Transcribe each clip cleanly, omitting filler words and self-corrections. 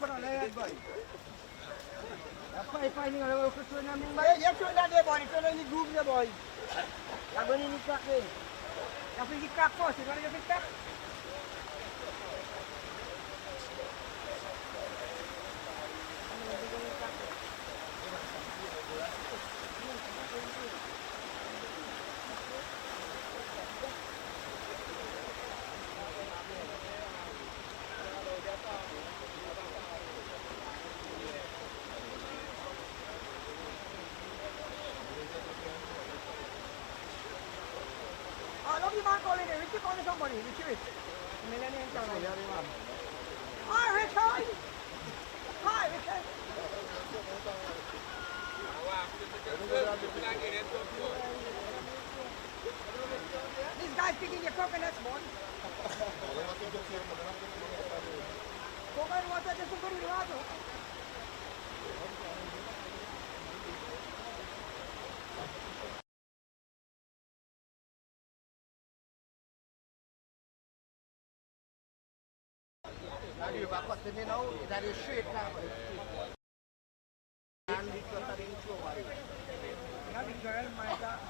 put on the head, boy. That's finding a little question. You're showing that there, boy. You're showing the groove there, boy. You're going in the crack there. You have to get crack first. You want to get the crack? Somebody, Rich. Hi, Rich. Hi, Rich. This guy's picking your coconuts, boy. Coconut water, just put it in water. That is straight now. And the cluttering flow. Now the girl might have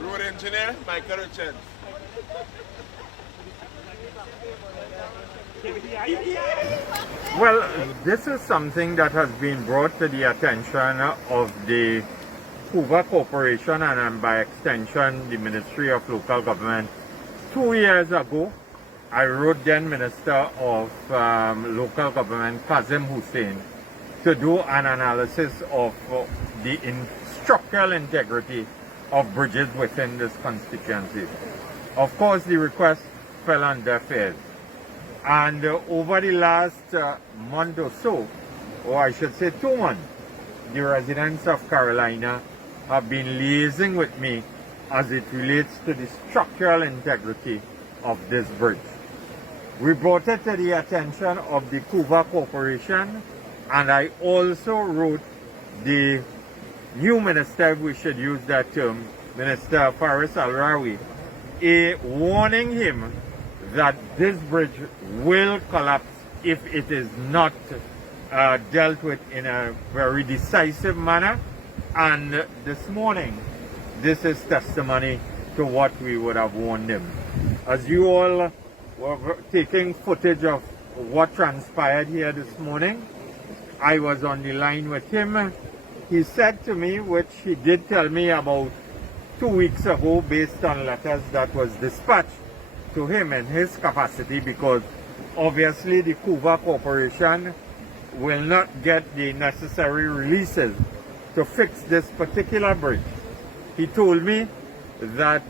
Road engineer, Michael Richards. Well, this is something that has been brought to the attention of the Couva Corporation and by extension the Ministry of Local Government. 2 years ago, I wrote then Minister of Local Government Kazim Hussein to do an analysis of the structural integrity of bridges within this constituency. Of course, the request fell on deaf ears. And over the last month or so, or I should say 2 months, the residents of Carolina have been liaising with me as it relates to the structural integrity of this bridge. We brought it to the attention of the Couva Corporation, and I also wrote the new minister, if we should use that term, Minister Faris Al-Rawi, warning him that this bridge will collapse if it is not dealt with in a very decisive manner. And this morning, this is testimony to what we would have warned him. As you all were taking footage of what transpired here this morning, I was on the line with him. He said to me, which he did tell me about 2 weeks ago based on letters that was dispatched to him in his capacity, because obviously the Couva Corporation will not get the necessary releases to fix this particular bridge. He told me that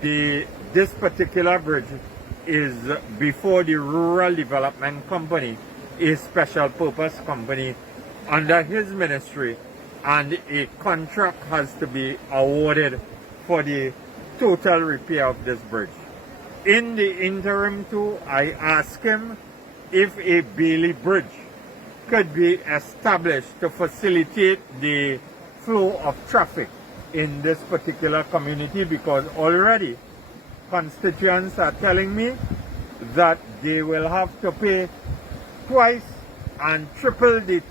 this particular bridge is before the Rural Development Company, a special purpose company under his ministry, and a contract has to be awarded for the total repair of this bridge. In the interim too, I asked him if a Bailey Bridge could be established to facilitate the flow of traffic in this particular community, because already constituents are telling me that they will have to pay twice and triple the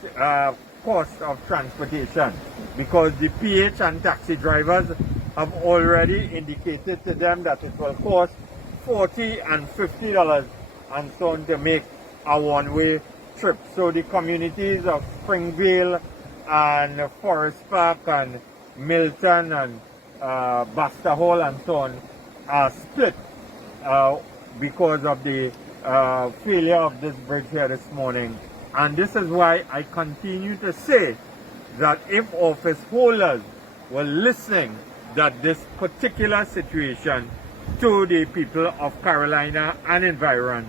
cost of transportation, because the PH and taxi drivers have already indicated to them that it will cost $40 and $50 and so on to make a one-way trip. So the communities of Springvale and Forest Park and Milton and Basta Hall and so on are split because of the failure of this bridge here this morning. And this is why I continue to say that if office holders were listening, that this particular situation to the people of Carolina and environ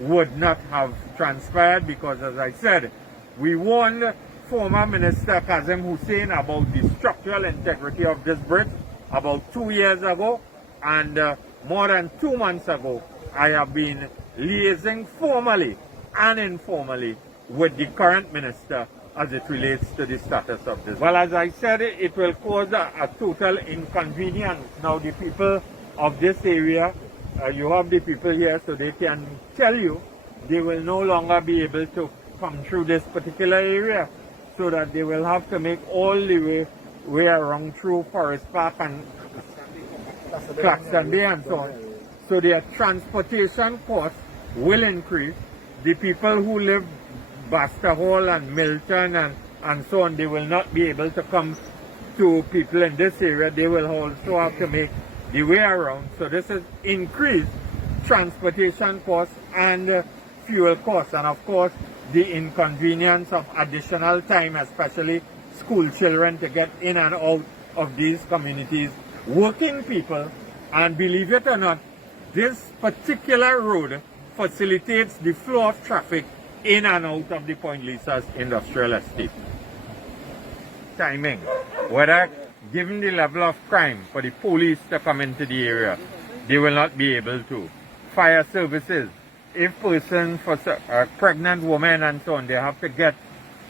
would not have transpired, because as I said, we warned former Minister Kazim Hussein about the structural integrity of this bridge about 2 years ago, and more than 2 months ago I have been liaising formally and informally with the current minister as it relates to the status of this. Well, as I said, it will cause a total inconvenience. Now the people of this area, you have the people here so they can tell you they will no longer be able to come through this particular area, so that they will have to make all the way around through Forest Park and Claxton Bay and so on. So their transportation costs will increase. The people who live Basta Hall and Milton and so on, they will not be able to come to people in this area. They will also have to make the way around. So this is increased transportation costs and fuel costs, and of course the inconvenience of additional time, especially school children, to get in and out of these communities, working people. And believe it or not, this particular road facilitates the flow of traffic in and out of the Point Lisa's industrial estate. Timing, whether given the level of crime for the police to come into the area, they will not be able to. Fire services, if persons for pregnant women and so on, they have to get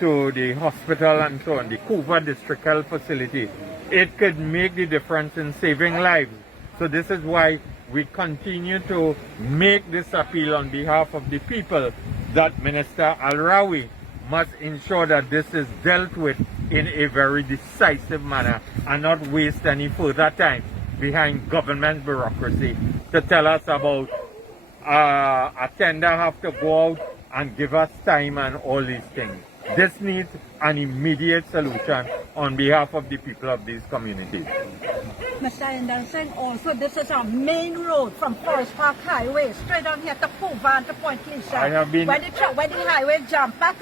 to the hospital and so on, the Couva District Health Facility, it could make the difference in saving lives. So this is why we continue to make this appeal on behalf of the people, that Minister Al-Rawi must ensure that this is dealt with in a very decisive manner and not waste any further time behind government bureaucracy to tell us about a tender have to go out and give us time and all these things. This needs an immediate solution on behalf of the people of these communities. Mr. Indarsingh, also this is our main road from Forest Park Highway straight down here to Couva and to Point Lisa. I have been... When the highway jump back,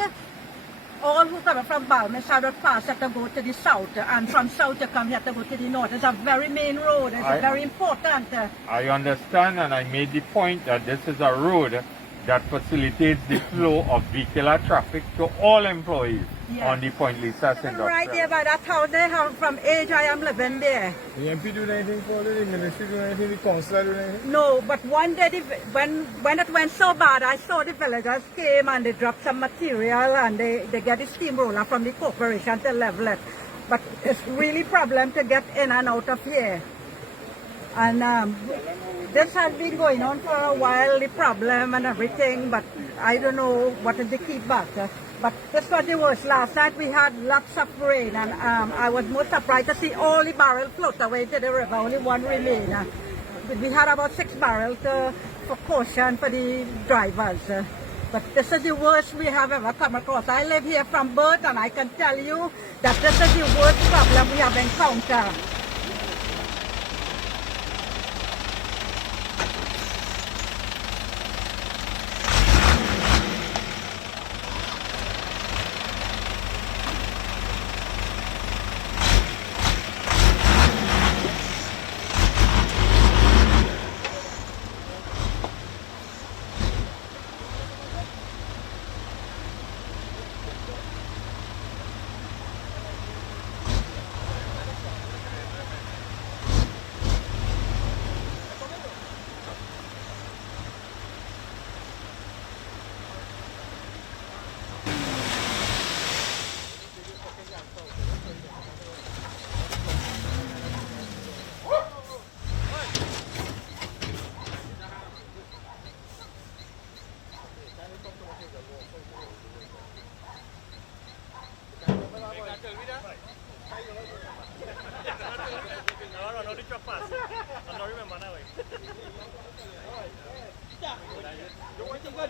all who come from Balmain would pass have to go to the south, and from south to come here to go to the north. It's a very main road. It's very important. I understand, and I made the point that this is a road that facilitates the flow of vehicular traffic to all employees on the Point Lisa's industrial. Right there by that house they have from age I am living there. The MP do anything for it? The ministry do anything? The council do anything? No, but one day when it went so bad, I saw the villagers came and they dropped some material and they get the steamroller from the corporation to level it. But it's really problem to get in and out of here. And this has been going on for a while, the problem and everything, but I don't know what is the key back. But this was the worst. Last night we had lots of rain, and I was most surprised to see all the barrels float away to the river, only one remain. We had about 6 barrels for caution for the drivers. But this is the worst we have ever come across. I live here from birth, and I can tell you that this is the worst problem we have encountered. Yo voy a